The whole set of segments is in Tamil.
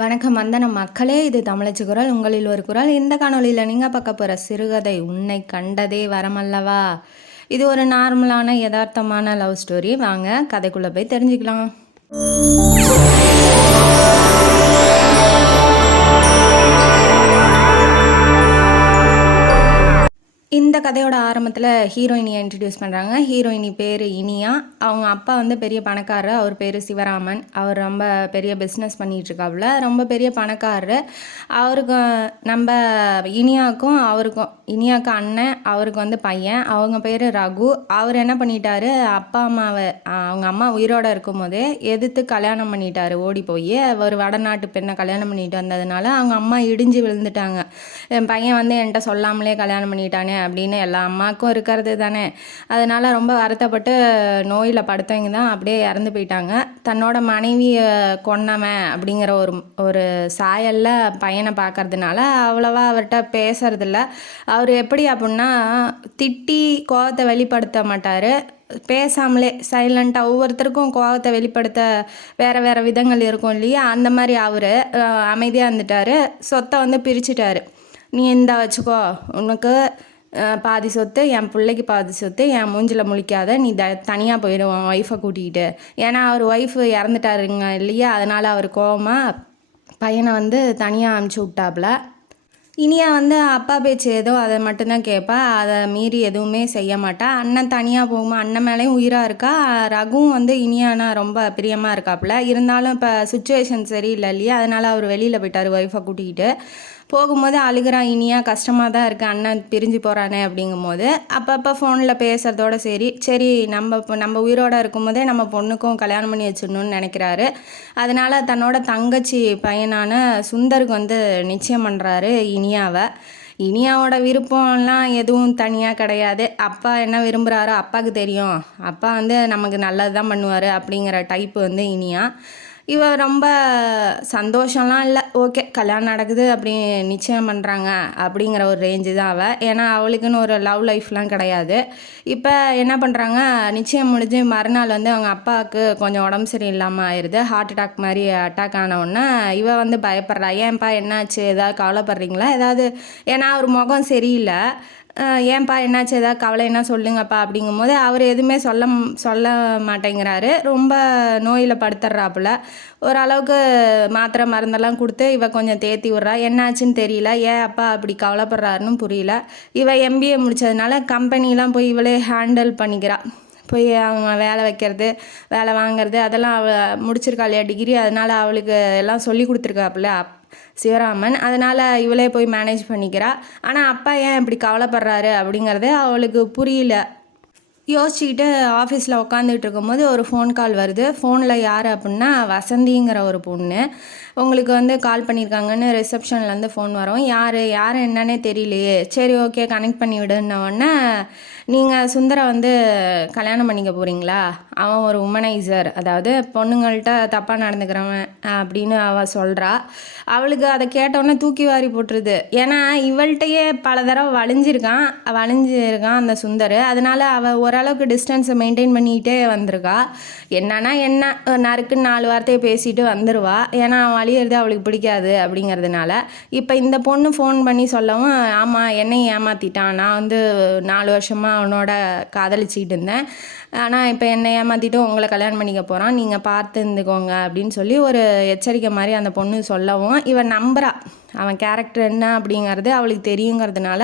வணக்கம் வந்தனம் மக்களே, இது தமிழச்சி குரல். உங்களில் ஒரு குரல். இந்த காணொளியில் நீங்கள் பார்க்க போகிற சிறுகதை உன்னை கண்டதே வரமல்லவா. இது ஒரு நார்மலான யதார்த்தமான லவ் ஸ்டோரி. வாங்க கதைக்குள்ளே போய் தெரிஞ்சுக்கலாம். இந்த கதையோட ஆரம்பத்தில் ஹீரோயினியை இன்ட்ரடியூஸ் பண்ணுறாங்க. ஹீரோயினி பேர் இனியா. அவங்க அப்பா வந்து பெரிய பணக்காரர். அவர் பேர் சிவராமன். அவர் ரொம்ப பெரிய பிஸ்னஸ் பண்ணிகிட்ருக்காப்புல. ரொம்ப பெரிய பணக்காரர். அவருக்கு நம்ம இனியாவுக்கும் இனியாவுக்கு அண்ணன், அவருக்கு வந்து பையன். அவங்க பேர் ரகு. அவர் என்ன பண்ணிட்டாரு, அப்பா அம்மாவை அவங்க அம்மா உயிரோடு இருக்கும்போதே எதிர்த்து கல்யாணம் பண்ணிட்டாரு. ஓடி போய் ஒரு வடநாட்டு பெண்ணை கல்யாணம் பண்ணிட்டு வந்ததுனால அவங்க அம்மா இடிஞ்சு விழுந்துட்டாங்க. என் பையன் வந்து என்கிட்ட சொல்லாமலே கல்யாணம் பண்ணிட்டானே அப்படின்னு எல்லா அம்மாவுக்கும் இருக்கிறது தானே. அதனால் ரொம்ப வருத்தப்பட்டு நோயில் படுத்தவங்க தான் அப்படியே இறந்து போயிட்டாங்க. தன்னோட மனைவியை கொன்னவன் அப்படிங்கிற ஒரு சாயலில் பையனை பார்க்கறதுனால அவ்வளோவா அவர்கிட்ட பேசுறதில்ல. அவர் எப்படி அப்படின்னா, திட்டி கோபத்தை வெளிப்படுத்த மாட்டார். பேசாமலே சைலண்ட்டாக ஒவ்வொருத்தருக்கும் கோபத்தை வெளிப்படுத்த வேறு வேறு விதங்கள் இருக்கும் இல்லையா, அந்த மாதிரி அவர் அமைதியாக இருந்துட்டார். சொத்தை வந்து பிரிச்சுட்டார். நீ இந்த வச்சுக்கோ, உனக்கு பாதி சொத்து, என் பிள்ளைக்கு பாதி சொத்து, என் மூஞ்சில் முழிக்காத, நீ தனியாக போயிடுவான் ஒய்ஃபை கூட்டிகிட்டு. ஏன்னா அவர் ஒய்ஃபு இறந்துட்டாருங்க இல்லையா, அதனால் அவர் கோவமாக பையனை வந்து தனியாக அனுப்பிச்சி விட்டாப்புல. இனியா வந்து அப்பா பேச்சு ஏதோ அதை மட்டும்தான் கேட்பா. அதை மீறி எதுவுமே செய்ய மாட்டா. அண்ணன் தனியாக போகுமா, அண்ணன் மேலேயும் உயிராக இருக்கா. ரகுவும் வந்து இனியானா ரொம்ப பிரியமாக இருக்காப்புல. இருந்தாலும் இப்போ சுச்சுவேஷன் சரியில்லை இல்லையா, அதனால் அவர் வெளியில் போயிட்டார் ஒய்ஃபை கூட்டிகிட்டு. போகும்போது அழுகிறான் இனியா. கஷ்டமாக தான் இருக்குது அண்ணன் பிரிஞ்சு போகிறானே அப்படிங்கும்போது. அப்பப்போ ஃபோனில் பேசுகிறதோட சரி நம்ம உயிரோடு இருக்கும்போதே நம்ம பொண்ணுக்கும் கல்யாணம் பண்ணி வச்சிடணும்னு நினைக்கிறாரு. அதனால் தன்னோட தங்கச்சி பையனான சுந்தருக்கு வந்து நிச்சயம் பண்ணுறாரு இனியாவை. இனியாவோட விருப்பம்லாம் எதுவும் தனியாக கிடையாது. அப்பா என்ன விரும்புகிறாரோ அப்பாவுக்கு தெரியும். அப்பா வந்து நமக்கு நல்லது தான் பண்ணுவார் அப்படிங்கிற டைப்பு வந்து இனியா. இவ ரொம்ப சந்தோஷம்லாம் இல்லை. ஓகே, கல்யாணம் நடக்குது அப்படி நிச்சயம் பண்ணுறாங்க அப்படிங்கிற ஒரு ரேஞ்சு தான் அவள். ஏன்னா அவளுக்குன்னு ஒரு லவ் லைஃப்லாம் கிடையாது. இப்போ என்ன பண்ணுறாங்க, நிச்சயம் முடிஞ்சு மறுநாள் வந்து அவங்க அப்பாவுக்கு கொஞ்சம் உடம்பு சரியில்லாமல் ஆயிடுது. ஹார்ட் அட்டாக் மாதிரி அட்டாக் ஆனவுடனே இவ வந்து பயப்படுறா. ஏன்ப்பா என்னாச்சு, ஏதாவது கவலைப்படுறீங்களா ஏதாவது, ஏன்னா அவர் முகம் சரியில்லை. ஏன்ப்பா என்னாச்சு, ஏதாவது கவலைன்னா சொல்லுங்கப்பா அப்படிங்கும்போது அவர் எதுவுமே சொல்ல மாட்டேங்கிறாரு. ரொம்ப நோயில் படுத்துட்றாப்புல. ஓரளவுக்கு மாத்திரை மருந்தெல்லாம் கொடுத்து இவ கொஞ்சம் தேத்தி விட்றா. என்னாச்சுன்னு தெரியல, ஏன் அப்பா அப்படி கவலைப்படுறாருன்னு புரியல. இவ எம்பிஏ முடித்ததுனால கம்பெனிலாம் போய் இவளே ஹேண்டில் பண்ணிக்கிறா. போய் அவங்க வேலை வைக்கிறது, வேலை வாங்கிறது, அதெல்லாம் அவள் முடிச்சிருக்கா இல்லையா டிகிரி. அதனால் அவளுக்கு எல்லாம் சொல்லி கொடுத்துருக்காப்புல சிவராமன். அதனால் இவளே போய் மேனேஜ் பண்ணிக்கிறா. ஆனால் அப்பா ஏன் இப்படி கவலைப்படுறாரு அப்படிங்கிறது அவளுக்கு புரியல. யோசிச்சுக்கிட்டு ஆஃபீஸில் உட்காந்துட்டு இருக்கும்போது ஒரு ஃபோன் கால் வருது. ஃபோனில் யார் அப்படின்னா வசந்திங்கிற ஒரு பொண்ணு. உங்களுக்கு வந்து கால் பண்ணியிருக்காங்கன்னு ரிசப்ஷன்லேருந்து ஃபோன் வரும். யார் என்னன்னே தெரியலையே. சரி ஓகே, கனெக்ட் பண்ணி விடுன்னொடனே, நீங்கள் சுந்தரை வந்து கல்யாணம் பண்ணிக்க போகிறீங்களா, அவன் ஒரு உமனைசர், அதாவது பொண்ணுங்கள்கிட்ட தப்பாக நடந்துக்கிறவன் அப்படின்னு அவள் சொல்கிறா. அவளுக்கு அதை கேட்டோன்னே தூக்கி வாரி போட்டுருது. ஏன்னா இவள்கிட்டையே பல தடவை வளைஞ்சிருக்கான் அந்த சுந்தர். அதனால் அவள் ஓரளவுக்கு டிஸ்டன்ஸை மெயின்டைன் பண்ணிக்கிட்டே வந்திருக்கா. என்னன்னா என்ன நறுக்குன்னு 4 வார்த்தையை பேசிட்டு வந்துடுவா. ஏன்னா வழியிறது அவளுக்கு பிடிக்காது அப்படிங்கிறதுனால. இப்போ இந்த பொண்ணு ஃபோன் பண்ணி சொல்லவும், ஆமாம் என்னையும் ஏமாற்றிட்டான், நான் வந்து 4 வருஷமாக அவனோட காதலிச்சிக்கிட்டு இருந்தேன், ஆனால் இப்போ என்னை ஏமாற்றிட்டு உங்களை கல்யாணம் பண்ணிக்க போகிறான், நீங்கள் பார்த்து இருந்துக்கோங்க அப்படின்னு சொல்லி ஒரு எச்சரிக்கை மாதிரி அந்த பொண்ணு சொல்லவும் இவன் நம்புறா. அவன் கேரக்டர் என்ன அப்படிங்கிறது அவளுக்கு தெரியுங்கிறதுனால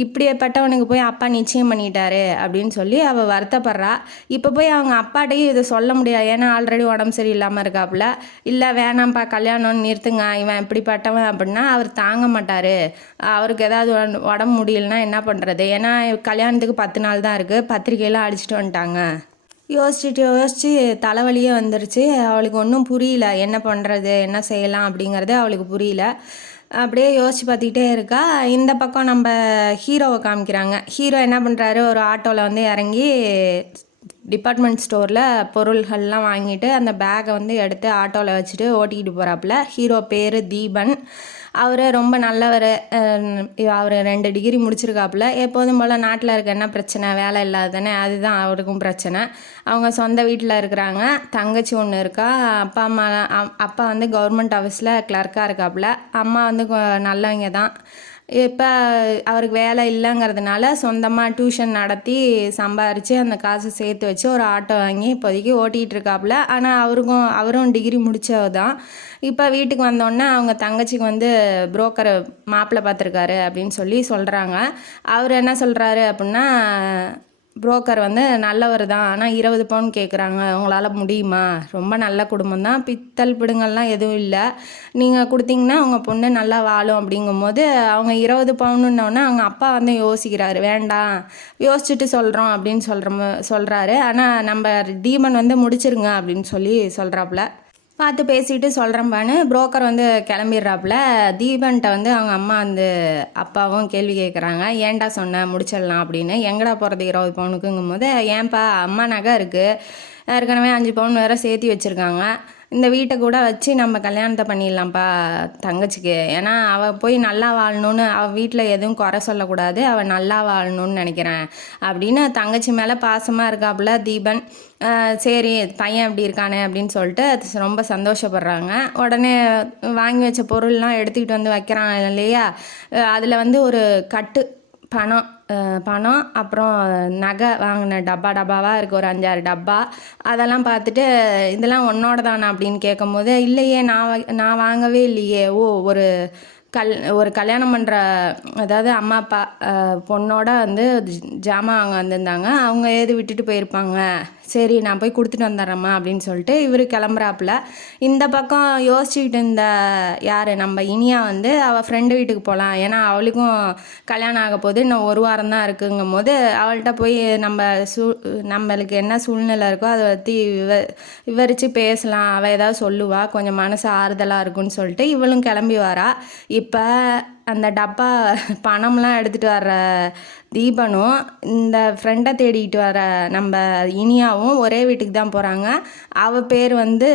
இப்படிப்பட்டவனுக்கு போய் அப்பா நிச்சயம் பண்ணிட்டாரு அப்படின்னு சொல்லி அவள் வருத்தப்படுறா. இப்போ போய் அவங்க அப்பாட்டையும் இதை சொல்ல முடியாது. ஏன்னா ஆல்ரெடி உடம்பு சரியில்லாமல் இருக்காப்புல. இல்லை வேணாம்ப்பா கல்யாணம்னு நிறுத்துங்க, இவன் இப்படிப்பட்டவன் அப்படின்னா அவர் தாங்க மாட்டார். அவருக்கு ஏதாவது உடம்பு முடியலன்னா என்ன பண்ணுறது. ஏன்னா கல்யாணத்துக்கு 10 நாள் தான் இருக்குது. பத்திரிக்கையெல்லாம் அடிச்சுட்டு வந்துட்டாங்க. யோசிச்சு தலைவலியே வந்துருச்சு. அவளுக்கு ஒன்றும் புரியல, என்ன பண்ணுறது என்ன செய்யலாம் அப்படிங்கிறது அவளுக்கு புரியல. அப்படியே யோசிச்சு பார்த்துக்கிட்டே இருக்கா. இந்த பக்கம் நம்ம ஹீரோவை காமிக்கிறாங்க. ஹீரோ என்ன பண்ணுறாரு, ஒரு ஆட்டோவில் வந்து இறங்கி டிபார்ட்மெண்ட் ஸ்டோரில் பொருள்கள்லாம் வாங்கிட்டு அந்த பேக்கை வந்து எடுத்து ஆட்டோவில் வச்சுட்டு ஓட்டிக்கிட்டு போகிறாப்புல. ஹீரோ பேர் தீபன். அவர் ரொம்ப நல்லவர். அவர் 2 டிகிரி முடிச்சிருக்காப்புல. எப்போதும் போல் நாட்டில் இருக்க என்ன பிரச்சனை, வேலை இல்லாத தானே, அதுதான் அவருக்கும் பிரச்சனை. அவங்க சொந்த வீட்டில் இருக்கிறாங்க. தங்கச்சி ஒன்று இருக்கா. அப்பா வந்து கவர்மெண்ட் ஆஃபீஸில் கிளர்க்காக இருக்காப்புல. அம்மா வந்து நல்லவங்க தான். இப்போ அவருக்கு வேலை இல்லைங்கிறதுனால சொந்தமாக டியூஷன் நடத்தி சம்பாரித்து அந்த காசை சேர்த்து வச்சு ஒரு ஆட்டோ வாங்கி இப்போதைக்கு ஓட்டிகிட்டு இருக்காப்புல. ஆனால் அவரும் டிகிரி முடித்தவர் தான். இப்போ வீட்டுக்கு வந்தோடனே அவங்க தங்கச்சிக்கு வந்து புரோக்கர் மாப்பிள்ளை பார்த்துருக்காரு அப்படின்னு சொல்கிறாங்க. அவர் என்ன சொல்கிறாரு அப்படின்னா, புரோக்கர் வந்து நல்லவர் தான், ஆனால் 20 பவுன் கேட்குறாங்க, உங்களால் முடியுமா? ரொம்ப நல்ல குடும்பம் தான், பித்தல் பிடுங்கள்லாம் எதுவும் இல்லை, நீங்கள் கொடுத்தீங்கன்னா உங்கள் பொண்ணு நல்லா வாழும் அப்படிங்கும்போது அவங்க 20 பவுனுன்னொன்னே அவங்க அப்பா வந்து யோசிக்கிறாரு. வேண்டாம், யோசிச்சுட்டு சொல்கிறோம் அப்படின்னு சொல்கிறாரு. ஆனால் நம்ம தீபன் வந்து முடிச்சிருங்க அப்படின்னு சொல்கிறாப்புல. பார்த்து பேசிட்டு சொல்கிறேன்பான்னு புரோக்கர் வந்து கிளம்பிடுறாப்புல. தீபன்கிட்ட வந்து அவங்க அம்மா வந்து அப்பாவும் கேள்வி கேட்குறாங்க. ஏன்டா சொன்ன முடிச்சிடலாம் அப்படின்னு. எங்கடா போகிறது 20 பவுனுக்குங்கும் போது, ஏன்பா அம்மா நகை இருக்குது, ஏற்கனவே 5 பவுன் வேறு சேர்த்தி வச்சுருக்காங்க, இந்த வீட்டை கூட வச்சு நம்ம கல்யாணத்தை பண்ணிடலாம்ப்பா தங்கச்சிக்கு. ஏன்னா அவள் போய் நல்லா வாழணும்னு, அவள் வீட்டில் எதுவும் குறை சொல்லக்கூடாது, அவள் நல்லா வாழணும்னு நினைக்கிறேன் அப்படின்னு தங்கச்சி மேலே பாசமாக இருக்காப்புல தீபன். சரி பையன் எப்படி இருக்கானே அப்படின்னு சொல்லிட்டு ரொம்ப சந்தோஷப்படுறாங்க. உடனே வாங்கி வச்ச பொருள்லாம் எடுத்துக்கிட்டு வந்து வைக்கிறான் இல்லையா. அதில் வந்து ஒரு கட்டு பணம் அப்புறம் நகை வாங்கின டப்பாவாக இருக்குது, ஒரு 5-6 டப்பா. அதெல்லாம் பார்த்துட்டு இதெல்லாம் உன்னோட தானே அப்படின்னு கேட்கும்போது, இல்லையே நான் வாங்கவே இல்லையே. ஒரு கல்யாணம் பண்ணுற, அதாவது அம்மா அப்பா பொண்ணோட வந்து ஜாமான் வாங்க வந்திருந்தாங்க, அவங்க ஏது விட்டுட்டு போயிருப்பாங்க, சரி நான் போய் கொடுத்துட்டு வந்துடுறேம்மா அப்படின்னு சொல்லிட்டு இவர் கிளம்புறாப்புல. இந்த பக்கம் யோசிச்சுக்கிட்டு இருந்த யார், நம்ம இனியா வந்து அவள் ஃப்ரெண்டு வீட்டுக்கு போகலாம், ஏன்னா அவளுக்கும் கல்யாணம் ஆக போகுது, இன்னும் 1 வாரம் தான் இருக்குங்கும் போது அவள்கிட்ட போய் நம்மளுக்கு என்ன சூழ்நிலை இருக்கோ அதை பற்றி விவரித்து பேசலாம், அவள் ஏதாவது சொல்லுவா, கொஞ்சம் மனசு ஆறுதலாக இருக்குன்னு சொல்லிட்டு இவளும் கிளம்பி வரா. இப்போ அந்த டப்பா பணம்லாம் எடுத்துகிட்டு வர்ற தீபனும் இந்த ஃப்ரெண்டை தேடிக்கிட்டு வர நம்ம இனியாவும் ஒரே வீட்டுக்கு தான் போகிறாங்க. அவள் பேர் வந்து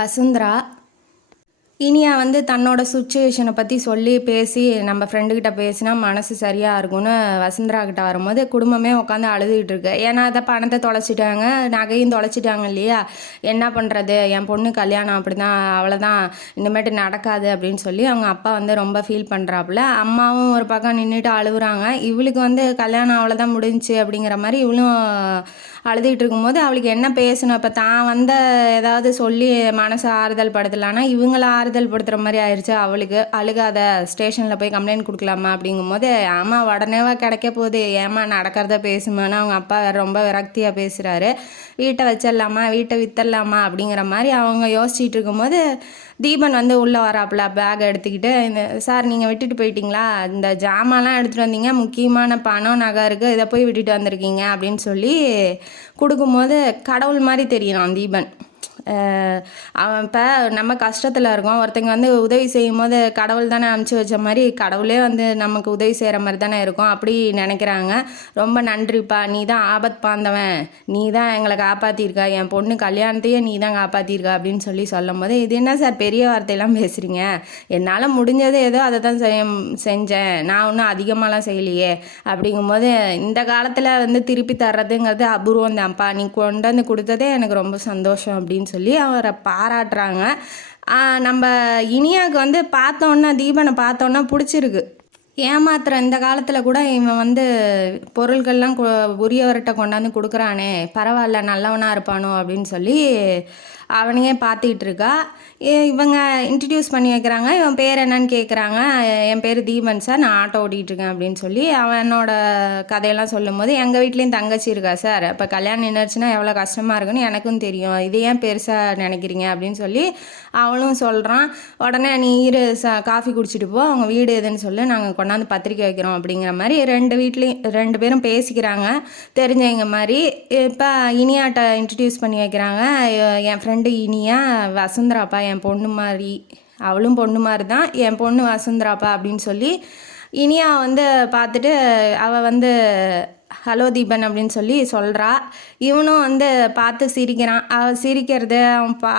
வசுந்தரா. இனியா வந்து தன்னோட சுச்சுவேஷனை பற்றி சொல்லி பேசி நம்ம ஃப்ரெண்டுக்கிட்ட பேசினா மனசு சரியாக இருக்கும்னு வசுந்தரா கிட்ட வரும்போது குடும்பமே உட்காந்து அழுதுகிட்டு இருக்கு. ஏன்னா அதை பணத்தை தொலைச்சிட்டாங்க, நகையும் தொலைச்சிட்டாங்க இல்லையா, என்ன பண்ணுறது, என் பொண்ணு கல்யாணம் அப்படி தான், அவ்வளோதான், இனிமேட்டு நடக்காது அப்படின்னு சொல்லி அவங்க அப்பா வந்து ரொம்ப ஃபீல் பண்ணுறாப்புல. அம்மாவும் ஒரு பக்கம் நின்றுட்டு அழுகுறாங்க. இவளுக்கு வந்து கல்யாணம் அவ்வளோதான் முடிஞ்சிச்சு அப்படிங்கிற மாதிரி இவளும் அழுதுகிட்டு இருக்கும்போது அவளுக்கு என்ன பேசணும், இப்போ தான் வந்த ஏதாவது சொல்லி மனசை ஆறுதல் படுத்தலான்னா இவங்கள ஆறுதல் படுத்துகிற மாதிரி ஆயிடுச்சு அவளுக்கு. அழுகாத, ஸ்டேஷனில் போய் கம்ப்ளைண்ட் கொடுக்கலாமா அப்படிங்கும்போது, ஆமா உடனேவா கிடைக்க போகுது, ஏமா நடக்கிறத பேசுமான்னு அவங்க அப்பா ரொம்ப விரக்தியாக பேசுகிறாரு. வீட்டை வச்சிடலாமா, வீட்டை வித்தரலாமா அப்படிங்கிற மாதிரி அவங்க யோசிச்சுட்டு இருக்கும்போது தீபன் வந்து உள்ளே வராப்புல பேக்கை எடுத்துக்கிட்டு. சார் நீங்கள் விட்டுட்டு போயிட்டீங்களா, இந்த ஜாமான்லாம் எடுத்துகிட்டு வந்தீங்க, முக்கியமான பணம் நகை இருக்குது, இதை போய் விட்டுட்டு வந்திருக்கீங்க அப்படின்னு சொல்லி கொடுக்கும்போது கடவுள் மாதிரி தெரியலாம் தீபன். அவன் இப்போ நம்ம கஷ்டத்தில் இருக்கோம், ஒருத்தங்க வந்து உதவி செய்யும் போது கடவுள் தானே அனுப்பிச்சி வச்ச மாதிரி கடவுளே வந்து நமக்கு உதவி செய்கிற மாதிரி தானே இருக்கும், அப்படி நினைக்கிறாங்க. ரொம்ப நன்றிப்பா, நீ தான் ஆபத் பாந்தவன், நீ தான் எங்களை காப்பாற்றிருக்கா, என் பொண்ணு கல்யாணத்தையே நீ தான் காப்பாற்றிருக்கா அப்படின்னு சொல்லும் போது, இது என்ன சார் பெரிய வார்த்தையெல்லாம் பேசுகிறீங்க, என்னால் முடிஞ்சது ஏதோ அதை தான் செஞ்சேன், நான் ஒன்றும் அதிகமாகலாம் செய்யலையே அப்படிங்கும்போது, இந்த காலத்தில் வந்து திருப்பி தர்றதுங்கிறது அபூர்வம் தான்ப்பா, நீ கொண்டு வந்து கொடுத்ததே எனக்கு ரொம்ப சந்தோஷம் அப்படின்னு சொல்லி அவரை பாராட்டுறாங்க. நம்ம இனியாவுக்கு வந்து பார்த்தோன்னா, தீபனை பார்த்தோன்னா பிடிச்சிருக்கு. ஏமாத்துற இந்த காலத்தில் கூட இவன் வந்து பொருள்கள்லாம் உரியவர்கிட்ட கொண்டாந்து கொடுக்குறானே, பரவாயில்ல நல்லவனாக இருப்பானோ அப்படின்னு சொல்லி அவனையே பார்த்துக்கிட்டு இருக்கா. இவங்க இன்ட்ரடியூஸ் பண்ணி வைக்கிறாங்க. இவன் பேர் என்னன்னு கேட்குறாங்க. என் பேர் தீபன் சார், நான் ஆட்டோ ஓட்டிகிட்ருக்கேன் அப்படின்னு சொல்லி அவனோட கதையெல்லாம் சொல்லும் போது, எங்கள் வீட்லேயும் தங்கச்சி இருக்கா சார், இப்போ கல்யாணம் நின்றுச்சுன்னா எவ்வளோ கஷ்டமாக இருக்குன்னு எனக்கும் தெரியும், இது ஏன் பெருசாக நினைக்கிறீங்க அப்படின்னு சொல்லி அவளும் சொல்கிறான். உடனே நீ காஃபி குடிச்சிட்டு போ, அவங்க வீடு எதுன்னு சொல்லி நாங்கள் கொண்டாந்து பத்திரிக்கை வைக்கிறோம் அப்படிங்கிற மாதிரி 2 பேரும் பேசிக்கிறாங்க தெரிஞ்சவங்க மாதிரி. இப்போ இனியாட்ட இன்ட்ரடியூஸ் பண்ணி வைக்கிறாங்க. என் ஃப்ரெண்டு இனியா, வசுந்தராப்பா என் பொண்ணு மாதிரி, அவளும் பொண்ணு மாதிரி தான், என் பொண்ணு வசுந்தராப்பா அப்படின்னு சொல்லி இனியா வந்து பார்த்துட்டு அவள் வந்து ஹலோ தீபன் அப்படின்னு சொல்லி சொல்கிறா. இவனும் வந்து பார்த்து சிரிக்கிறான். அவள் சிரிக்கிறது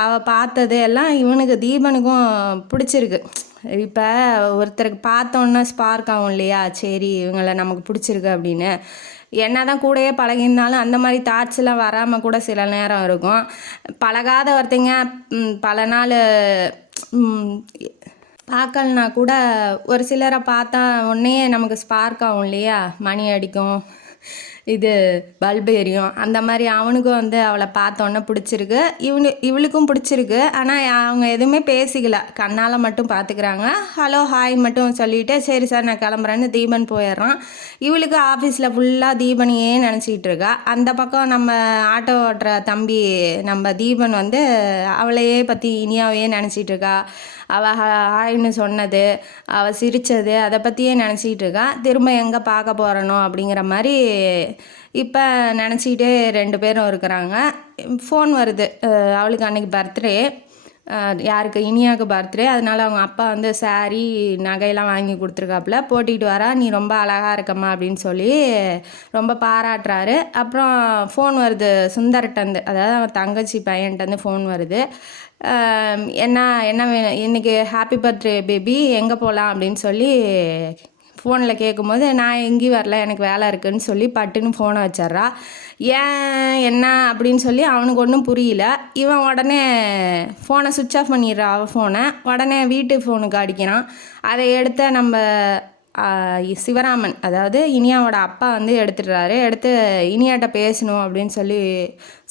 அவள் பார்த்தது எல்லாம் இவனுக்கு தீபனுக்கும் பிடிச்சிருக்கு. இப்போ ஒருத்தருக்கு பார்த்தோன்னா ஸ்பார்க் ஆகும் இல்லையா, சரி இவங்களை நமக்கு பிடிச்சிருக்கு அப்படின்னு. என்ன தான் கூடயே பழகினாலும் அந்த மாதிரி தாட்ஸ்லாம் வராமல் கூட சில நேரம் இருக்கும். பழகாத ஒருத்தங்க பல நாள் பார்க்கலனா கூட ஒரு சிலரை பார்த்தா உடனே நமக்கு ஸ்பார்க் ஆகும் இல்லையா, மணி அடிக்கும், இது பல்பு எரியும். அந்த மாதிரி அவனுக்கும் வந்து அவளை பார்த்தோன்னே பிடிச்சிருக்கு, இவளுக்கும் பிடிச்சிருக்கு. ஆனால் அவங்க எதுவுமே பேசிக்கல, கண்ணால் மட்டும் பார்த்துக்கிறாங்க. ஹலோ ஹாய் மட்டும் சொல்லிவிட்டு சரி சார் நான் கிளம்புறேன்னு தீபன் போயிடுறான். இவளுக்கு ஆஃபீஸில் ஃபுல்லாக தீபனையே நினச்சிக்கிட்டு இருக்கா. அந்த பக்கம் நம்ம ஆட்டோ ஓட்டுற தம்பி நம்ம தீபன் வந்து அவளையே பற்றி இனியாவையே நினச்சிட்டு இருக்கா. அவள் ஹாய்னு சொன்னது, அவள் சிரித்தது, அதை பற்றியே நினச்சிக்கிட்டு இருக்கா. திரும்ப எங்கே பார்க்க போகிறனோ அப்படிங்கிற மாதிரி இப்போ நினச்சிக்கிட்டே 2 பேரும் இருக்கிறாங்க. ஃபோன் வருது. அவளுக்கு அன்றைக்கி பர்த்டே. யாருக்கு, இனியாவுக்கு பர்த்டே. அதனால் அவங்க அப்பா வந்து சாரீ நகையெல்லாம் வாங்கி கொடுத்துருக்காப்புல. போட்டிகிட்டு வரா, நீ ரொம்ப அழகாக இருக்கம்மா அப்படின்னு சொல்லி ரொம்ப பாராட்டுறாரு. அப்புறம் ஃபோன் வருது சுந்தர்கிட்டருந்து, அதாவது அவன் தங்கச்சி பையன்கிட்டருந்து ஃபோன் வருது. என்ன என்ன வேணும் இன்றைக்கி, ஹாப்பி பர்த்டே பேபி, எங்கே போகலாம் அப்படின்னு சொல்லி ஃபோனில் கேட்கும்போது நான் எங்கேயும் வரல, எனக்கு வேலை இருக்குதுன்னு சொல்லி பட்டுன்னு ஃபோனை வச்சிட்றா. ஏன் என்ன அப்படின்னு சொல்லி அவனுக்கு ஒன்றும் புரியல. இவன் உடனே ஃபோனை சுவிட்ச் ஆஃப் பண்ணிடுறா. அவள் ஃபோனை உடனே வீட்டு ஃபோனுக்கு அடிக்கிறான். அதை எடுத்த நம்ம சிவராமன், அதாவது இனியாவோட அப்பா வந்து எடுத்துடுறாரு. எடுத்து இனியாட்ட பேசணும் அப்படின்னு சொல்லி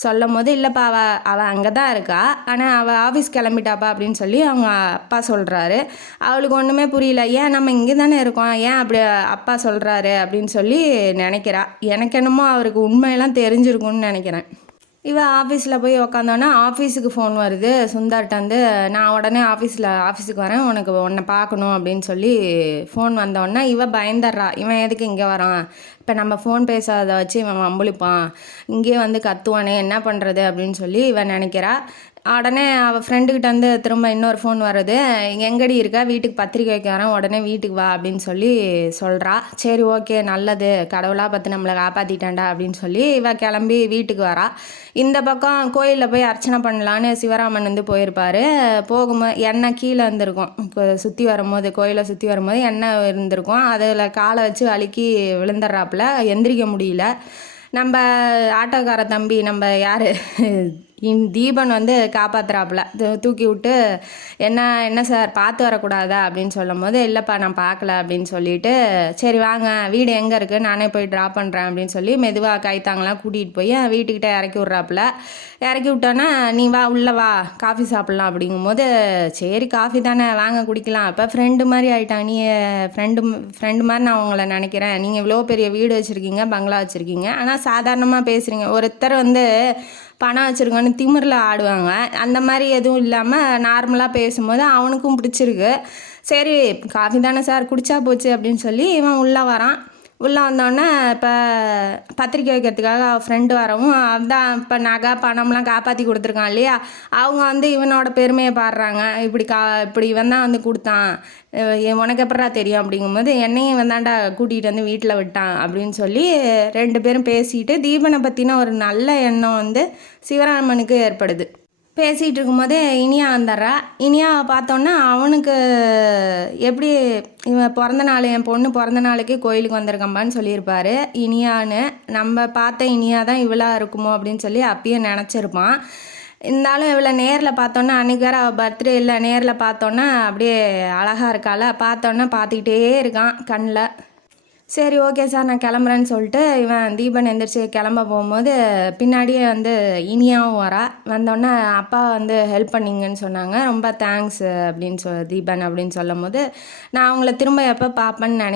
சொல்லும் போது, இல்லைப்பா அவள் அங்கே தான் இருக்கா, ஆனால் அவள் ஆஃபீஸ் கிளம்பிட்டாப்பா அப்படின்னு சொல்லி அவங்க அப்பா சொல்கிறாரு. அவளுக்கு ஒன்றுமே புரியல. ஏன் நம்ம இங்கே தானே இருக்கோம், ஏன் அப்படி அப்பா சொல்கிறாரு அப்படின்னு சொல்லி நினைக்கிறா. எனக்கு என்னமோ அவருக்கு உண்மையெல்லாம் தெரிஞ்சிருக்கும்னு நினைக்கிறேன். இவன் ஆஃபீஸில் போய் உக்காந்தோன்னா ஆஃபீஸுக்கு ஃபோன் வருது சுந்தர்கிட்ட வந்து. நான் உடனே ஆஃபீஸுக்கு வரேன், உன்னை பார்க்கணும் அப்படின்னு சொல்லி ஃபோன் வந்தோடனே இவன் பயந்துடுறா. இவன் எதுக்கு இங்கே வரான், இப்போ நம்ம ஃபோன் பேசாத வச்சு இவன் வம்புளிப்பான், இங்கே வந்து கத்துவானே, என்ன பண்ணுறது அப்படின்னு சொல்லி இவன் நினைக்கிறா. உடனே அவள் ஃப்ரெண்டுக்கிட்ட வந்து திரும்ப இன்னொரு ஃபோன் வருது. எங்கடி இருக்கா, வீட்டுக்கு பத்திரிக்கை வைக்க வரேன், உடனே வீட்டுக்கு வா அப்படின்னு சொல்லி சொல்கிறா. சரி ஓகே நல்லது, கடவுளாக பார்த்து நம்மளை காப்பாற்றிட்டாண்டா அப்படின்னு சொல்லி இவள் கிளம்பி வீட்டுக்கு வரா. இந்த பக்கம் கோயிலில் போய் அர்ச்சனை பண்ணலான்னு சிவராமன் வந்து போயிருப்பார். போகும்போது எண்ணெய் கீழே இருந்திருக்கும், சுற்றி வரும்போது கோயிலை சுற்றி வரும்போது எண்ணெய் இருந்திருக்கும். அதில் காலை வச்சு அழுக்கி விழுந்துடுறாப்புல, எந்திரிக்க முடியல. நம்ம ஆட்டோக்கார தம்பி, நம்ம யார் தீபன் வந்து காப்பாற்றுறாப்புல, தூக்கி விட்டு என்ன சார் பார்த்து வரக்கூடாதா அப்படின்னு சொல்லும் போது, இல்லைப்பா நான் பார்க்கல அப்படின்னு சொல்லிட்டு, சரி வாங்க வீடு எங்கே இருக்குது நானே போய் ட்ராப் பண்ணுறேன் அப்படின்னு சொல்லி மெதுவாக கைத்தாங்கலாம் கூட்டிகிட்டு போய் வீட்டுக்கிட்ட இறக்கி விட்றாப்புல. இறக்கி விட்டோன்னா நீ வா உள்ளே வா காஃபி சாப்பிட்லாம் அப்படிங்கும்போது, சரி காஃபி தானே வாங்க குடிக்கலாம், இப்போ ஃப்ரெண்டு மாதிரி ஆகிட்டாங்க, நீ ஃப்ரெண்டு மாதிரி நான் உங்களை நினைக்கிறேன், நீங்கள் இவ்வளோ பெரிய வீடு வச்சுருக்கீங்க, பங்களா வச்சுருக்கீங்க, ஆனால் சாதாரணமாக பேசுகிறீங்க. ஒருத்தர் வந்து பணம் வச்சுருக்கோன்னு திமிரில் ஆடுவாங்க, அந்த மாதிரி எதுவும் இல்லாமல் நார்மலாக பேசும்போது அவனுக்கும் பிடிச்சிருக்கு. சரி காஃபி தானே சார், குடிச்சா போச்சு அப்படின்னு சொல்லி இவன் உள்ளே வரான். உள்ளே வந்தோடனே இப்போ பத்திரிக்கை வைக்கிறதுக்காக அவள் ஃப்ரெண்டு வரவும், அதுதான் இப்போ நகை பணம்லாம் காப்பாற்றி கொடுத்துருக்கான் இல்லையா, அவங்க வந்து இவனோட பெருமையை பாடுறாங்க. இப்படி இவன் தான் வந்து கொடுத்தான், உனக்கு எப்படா தெரியும் அப்படிங்கும்போது, என்னையும் இவன் தாண்டா கூட்டிகிட்டு வந்து வீட்டில் விட்டான் அப்படின்னு சொல்லி 2 பேரும் பேசிட்டு தீபனை பற்றின ஒரு நல்ல எண்ணம் வந்து சிவராமனுக்கு ஏற்படுது. பேசிகிட்டு இருக்கும்போதே இனியா வந்துடுறா. இனியாவை பார்த்தோன்னா அவனுக்கு எப்படி, இவன் பிறந்த நாள், என் பொண்ணு பிறந்த நாளைக்கு கோயிலுக்கு வந்திருக்கம்பான்னு சொல்லியிருப்பார் இனியான்னு. நம்ம பார்த்த இனியா தான் இவளாக இருக்குமோ அப்படின்னு சொல்லி அப்பயே நினச்சிருப்பான். இருந்தாலும் இவளை நேரில் பார்த்தோன்னா, அன்றைக்கி வேறு அவள் பர்த்டே இல்லை, நேரில் பார்த்தோன்னா அப்படியே அழகாக இருக்காள். பார்த்தோன்னா பார்த்துக்கிட்டே இருக்கான் கண்ணில். சரி ஓகே சார் நான் கிளம்புறேன்னு சொல்லிட்டு இவன் தீபன் எந்திரிச்சு கிளம்ப போகும்போது பின்னாடியே வந்து இனியாவும் வரா. வந்தோடனே அப்பா வந்து ஹெல்ப் பண்ணிங்கன்னு சொன்னாங்க, ரொம்ப தேங்க்ஸ் அப்படின்னு தீபன் அப்படின்னு சொல்லும் போது, நான் அவங்கள திரும்ப எப்போ பார்ப்பேன்னு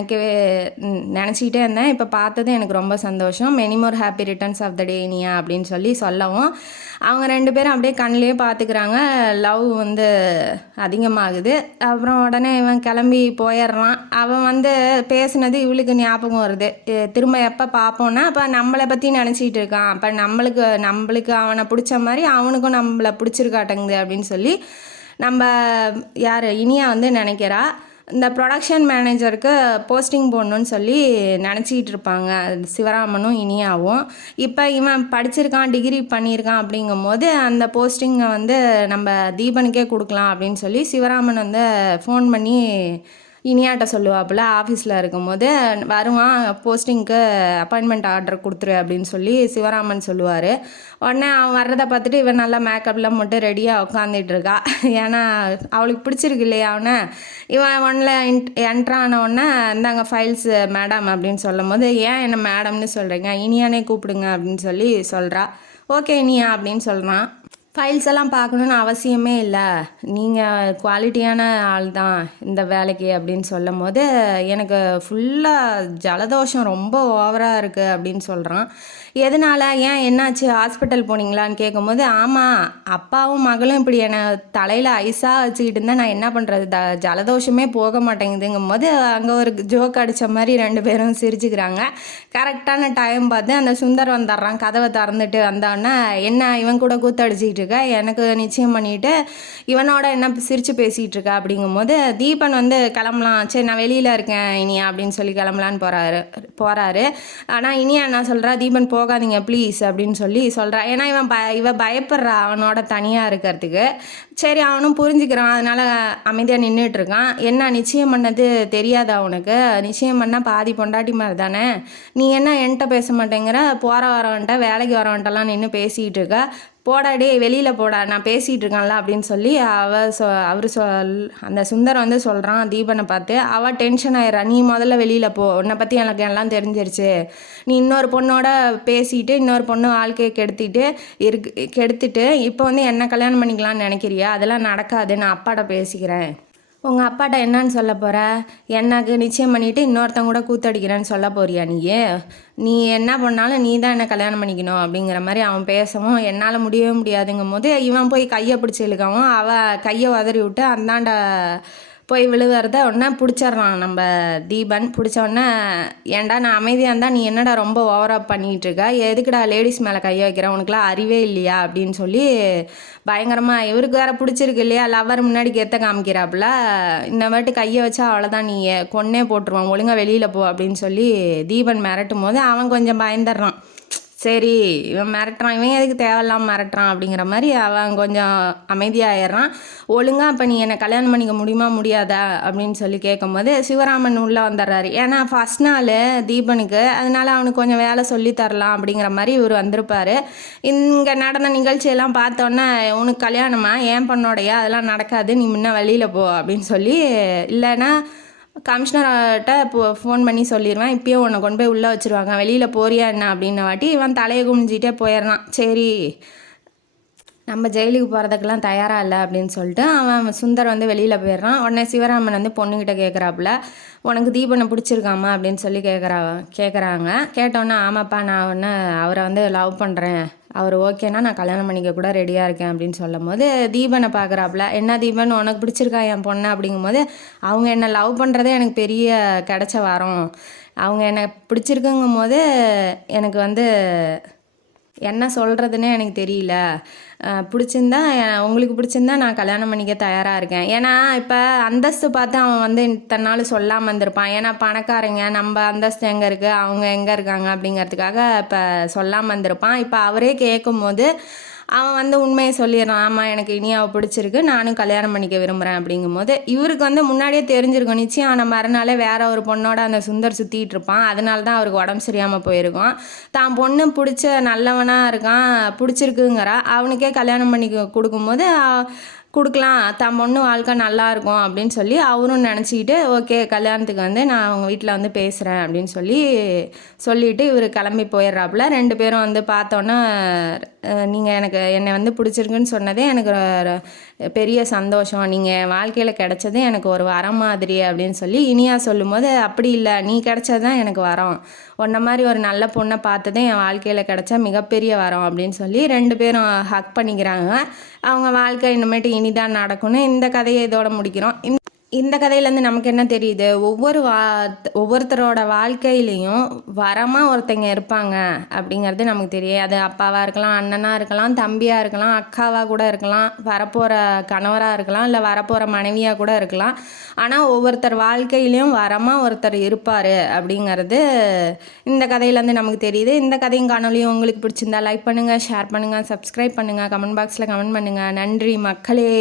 நினச்சிக்கிட்டே இருந்தேன். இப்போ பார்த்தது எனக்கு ரொம்ப சந்தோஷம், many more happy returns of the day Iniya அப்படின்னு சொல்லவும் அவங்க 2 பேரும் அப்படியே கண்ணிலே பார்த்துக்கிறாங்க. லவ் வந்து அதிகமாகுது. அப்புறம் உடனே இவன் கிளம்பி போயிடுறான். அவன் வந்து பேசுனது இவளுக்கு ஞாபகம் வருது. திரும்ப எப்போ பார்ப்போன்னா அப்போ நம்மளை பற்றி நினச்சிக்கிட்டு இருக்கான், அப்போ நம்மளுக்கு அவனை பிடிச்ச மாதிரி அவனுக்கும் நம்மளை பிடிச்சிருக்காட்டங்குது அப்படின்னு சொல்லி நம்ம யார் இனியா வந்து நினைக்கிறா. இந்த ப்ரொடக்ஷன் மேனேஜருக்கு போஸ்டிங் போடணுன்னு சொல்லி நினச்சிக்கிட்டு இருப்பாங்க சிவராமனும் இனியாவும். இப்போ இவன் படிச்சிருக்கான், டிகிரி பண்ணியிருக்கான் அப்படிங்கும்போது அந்த போஸ்டிங்கை வந்து நம்ம தீபனுக்கே கொடுக்கலாம் அப்படின்னு சொல்லி சிவராமன் வந்து ஃபோன் பண்ணி இனியாட்ட சொல்லுவாப்புல. ஆஃபீஸில் இருக்கும்போது வருவான், போஸ்டிங்க்கு அப்பாயின்மெண்ட் ஆர்டர் கொடுத்துரு அப்படின்னு சொல்லி சிவராமன் சொல்லுவார். உடனே அவன் வர்றதை பார்த்துட்டு இவன் நல்லா மேக்கப்லாம் மட்டும் ரெடியாக உட்காந்துட்டு இருக்கா. ஏன்னா அவளுக்கு பிடிச்சிருக்கு இல்லையா அவனை. இவன் ஒன்றில் என்ட்ரான உடனே இந்தாங்க ஃபைல்ஸ் மேடம் அப்படின்னு சொல்லும் போது, ஏன் என்ன மேடம்னு சொல்கிறீங்க, இனியானே கூப்பிடுங்க அப்படின்னு சொல்லி சொல்கிறா. ஓகே இனியா அப்படின்னு சொல்கிறான். ஃபைல்ஸ் எல்லாம் பார்க்கணுன்னு அவசியமே இல்லை, நீங்கள் குவாலிட்டியான ஆள் தான் இந்த வேலைக்கு அப்படின்னு சொல்லும் போது, எனக்கு ஃபுல்லாக ஜலதோஷம் ரொம்ப ஓவராக இருக்குது அப்படின்னு சொல்கிறான். எதனால், ஏன் என்னாச்சு, ஹாஸ்பிட்டல் போனீங்களான்னு கேட்கும்போது, ஆமாம் அப்பாவும் மகளும் இப்படி என்னை தலையில் ஐஸாக வச்சுக்கிட்டு இருந்தால் நான் என்ன பண்ணுறது, ஜலதோஷமே போக மாட்டேங்குதுங்கும் போது அங்கே ஒரு ஜோக் அடித்த மாதிரி 2 பேரும் சிரிச்சுக்கிறாங்க. கரெக்டான டைம் பார்த்து அந்த சுந்தர் வந்துடுறான். கதவை திறந்துட்டு வந்தோடனே, என்ன இவன் கூட கூத்தடிச்சிக்கிட்டு இருக்க, எனக்கு நிச்சயம் பண்ணிவிட்டு இவனோட என்ன சிரித்து பேசிகிட்டு இருக்கா அப்படிங்கும்போது, தீபன் வந்து கிளம்பலாம், சரி நான் வெளியில் இருக்கேன் இனியா அப்படின்னு சொல்லி கிளம்பலான்னு போகிறாரு. ஆனால் இனியா என்ன சொல்கிறா, தீபன் போகாதீங்க ப்ளீஸ் அப்படின்னு சொல்லி சொல்கிறா. ஏன்னா இவ பயப்படுறா அவனோட தனியாக இருக்கிறதுக்கு. சரி அவனும் புரிஞ்சுக்கிறான், அதனால் அமைதியாக நின்றுட்டுருக்கான். என்ன நிச்சயம் பண்ணது தெரியாதா உனக்கு, நிச்சயம் பண்ணால் பாதி பொண்டாட்டி மாதிரி தானே, நீ என்ன என்கிட்ட பேச மாட்டேங்கிற, போகிற வரவன்ட்ட வேலைக்கு வரவன்ட்டெல்லாம் நின்று பேசிகிட்டு இருக்க, போடாடே வெளியில் போடா நான் பேசிகிட்டு இருக்கேன்ல அப்படின்னு சொல்லி அவர் அந்த சுந்தர் வந்து சொல்கிறான் தீபனை பார்த்து. அவள் டென்ஷன் ஆயிடுறா, நீ முதல்ல வெளியில் போ, உன்னை பற்றி எனக்கு எல்லாம் தெரிஞ்சிருச்சு, நீ இன்னொரு பொண்ணோட பேசிட்டு இன்னொரு பொண்ணு வாழ்க்கையை கெடுத்துட்டு இப்போ வந்து என்ன கல்யாணம் பண்ணிக்கலான்னு நினைக்கிறியா, அதெல்லாம் நடக்காது, நான் அப்பாட்ட பேசிக்கிறேன். உங்கள் அப்பாட்ட என்னன்னு சொல்ல போகிற, எனக்கு நிச்சயம் பண்ணிவிட்டு இன்னொருத்தங்க கூட கூத்தடிக்கிறேன்னு சொல்ல போறியா, நீ என்ன பண்ணாலும் நீ தான் என்ன கல்யாணம் பண்ணிக்கணும் அப்படிங்கிற மாதிரி அவன் பேசவும், என்னால் முடியவே முடியாதுங்கும் போது இவன் போய் கையை பிடிச்சி இழுக்கவும் அவள் கையை உதறி விட்டு அந்தாண்ட போய் விழுகிறத உடனே பிடிச்சிட்றான் நம்ம தீபன். பிடிச்சோடனே, ஏன்டா நான் அமைதியாக இருந்தால் நீ என்னடா ரொம்ப ஓவராக பண்ணிகிட்டு இருக்க, எதுக்குடா லேடிஸ் மேலே கையை வைக்கிற, உனக்குலாம் அறிவே இல்லையா அப்படின்னு சொல்லி பயங்கரமாக, இவருக்கு வேறு பிடிச்சிருக்கு இல்லையா, லவ்வர் முன்னாடி கெத்த காமிக்கிறாப்புல, இந்த வாட்டி கையை வச்சா அவ்வளோதான், நீ கொன்னே போட்டுருவான், ஒழுங்காக வெளியில் போ அப்படின்னு சொல்லி தீபன் மிரட்டும் போது அவன் கொஞ்சம் பயந்துடுறான். சரி இவன் மிரட்டுறான், இவன் எதுக்கு தேவையில்லாமல் மிரட்டுறான் அப்படிங்கிற மாதிரி அவன் கொஞ்சம் அமைதியாகிடுறான். ஒழுங்காக இப்போ நீ என்னை கல்யாணம் பண்ணிக்க முடியாதா அப்படின்னு சொல்லி கேட்கும்போது சிவராமன் உள்ளே வந்துடுறாரு. ஏன்னா ஃபஸ்ட் நாள் தீபனுக்கு, அதனால அவனுக்கு கொஞ்சம் வேலை சொல்லி தரலாம் அப்படிங்கிற மாதிரி இவர் வந்திருப்பார். இங்கே நடந்த நிகழ்ச்சியெல்லாம் பார்த்தோன்னே, உனக்கு கல்யாணமா, ஏன் பொண்ணோடையா, அதெல்லாம் நடக்காது, நீ முன்ன வெளியில் போ அப்படின்னு சொல்லி, இல்லைன்னா கமிஷனர்கிட்ட ஃபோன் பண்ணி சொல்லிடுவேன், இப்போயே உன்னை கொண்டு போய் உள்ளே வச்சுருவாங்க, வெளியில் போறியா என்ன அப்படின்ன வாட்டி இவன் தலையை குமிஞ்சிட்டே போயிடுறான். சரி நம்ம ஜெயிலுக்கு போகிறதுக்கெல்லாம் தயாராக இல்லை அப்படின்னு சொல்லிட்டு அவன் சுந்தர் வந்து வெளியில் போயிடுறான். உடனே சிவராமன் வந்து பொண்ணுக்கிட்ட கேட்குறாப்புல, உனக்கு தீபனை பிடிச்சிருக்காமா அப்படின்னு சொல்லி கேட்குறாங்க. கேட்டோன்னே, ஆமாப்பா நான் அவரை வந்து லவ் பண்ணுறேன், அவர் ஓகேனா நான் கல்யாணம் பண்ணிக்க கூட ரெடியாக இருக்கேன் அப்படின்னு சொல்லும் போது தீபனை பார்க்குறாப்புல, என்ன தீபன் உனக்கு பிடிச்சிருக்கா என் பொண்ணு அப்படிங்கும்போது, அவங்க என்னை லவ் பண்ணுறதே எனக்கு பெரிய கிடைச்ச வரம், அவங்க என்னை பிடிச்சிருக்குங்கும் போது எனக்கு வந்து என்ன சொல்கிறதுனே எனக்கு தெரியல, பிடிச்சிருந்தா உங்களுக்கு பிடிச்சிருந்தா நான் கல்யாணம் பண்ணிக்க தயாராக இருக்கேன். ஏன்னா இப்போ அந்தஸ்து பார்த்து அவன் வந்து இத்தனை நாள் சொல்லாமல் வந்திருப்பான். ஏன்னா பணக்காரங்க, நம்ம அந்தஸ்து எங்கே இருக்குது, அவங்க எங்கே இருக்காங்க அப்படிங்கிறதுக்காக இப்போ சொல்லாமல் வந்திருப்பான். இப்போ அவரே கேட்கும் போது அவன் வந்து உண்மையை சொல்லிடுறான், ஆமாம் எனக்கு இனியாவை பிடிச்சிருக்கு, நானும் கல்யாணம் பண்ணிக்க விரும்புகிறேன் அப்படிங்கும்போது இவருக்கு வந்து முன்னாடியே தெரிஞ்சிருக்கும், நிச்சயம் ஆன மறுநாளே வேற ஒரு பொண்ணோட அந்த சுந்தர் சுற்றிட்டு இருப்பான். அதனால தான் அவருக்கு உடம்பு சரியாமல் போயிருக்கும். தான் பொண்ணு பிடிச்ச நல்லவனாக இருக்கான், பிடிச்சிருக்குங்கிறா, அவனுக்கே கல்யாணம் பண்ணி கொடுக்கும்போது கொடுக்கலாம், தான் பொண்ணு வாழ்க்கை நல்லாயிருக்கும் அப்படின்னு சொல்லி அவரும் நினச்சிக்கிட்டு, ஓகே கல்யாணத்துக்கு வந்து நான் அவங்க வீட்டில் வந்து பேசுகிறேன் அப்படின்னு சொல்லிவிட்டு இவர் கிளம்பி போயிடுறாப்புல. 2 பேரும் வந்து பார்த்தோன்னே, நீங்கள் என்னை வந்து பிடிச்சிருக்குன்னு சொன்னதே எனக்கு பெரிய சந்தோஷம், நீங்கள் வாழ்க்கையில் கிடைச்சதே எனக்கு ஒரு வரம் மாதிரி அப்படின்னு சொல்லி இனியா சொல்லும்போது, அப்படி இல்லை நீ கிடைச்சது தான் எனக்கு வரம், உன்ன மாதிரி ஒரு நல்ல பொண்ணை பார்த்ததே என் வாழ்க்கையில் கிடைச்சா மிகப்பெரிய வரம் அப்படின்னு சொல்லி 2 பேரும் ஹக் பண்ணிக்கிறாங்க. அவங்க வாழ்க்கை இனிமேட்டு இனிதான் நடக்கும்னு இந்த கதையை இதோட முடிக்கிறோம். இந்த கதையிலேருந்து நமக்கு என்ன தெரியுது, ஒவ்வொருத்தரோட வாழ்க்கையிலையும் வரமாக ஒருத்தங்க இருப்பாங்க அப்படிங்கிறது நமக்கு தெரியும். அது அப்பாவாக இருக்கலாம், அண்ணனாக இருக்கலாம், தம்பியாக இருக்கலாம், அக்காவாக கூட இருக்கலாம், வரப்போகிற கணவராக இருக்கலாம், இல்லை வரப்போகிற மனைவியாக கூட இருக்கலாம். ஆனால் ஒவ்வொருத்தர் வாழ்க்கையிலையும் வரமாக ஒருத்தர் இருப்பார் அப்படிங்கிறது இந்த கதையிலேருந்து நமக்கு தெரியுது. இந்த கதையும் காணொலியும் உங்களுக்கு பிடிச்சிருந்தா லைக் பண்ணுங்கள், ஷேர் பண்ணுங்கள், சப்ஸ்கிரைப் பண்ணுங்கள், கமெண்ட் பாக்ஸில் கமெண்ட் பண்ணுங்கள். நன்றி மக்களே.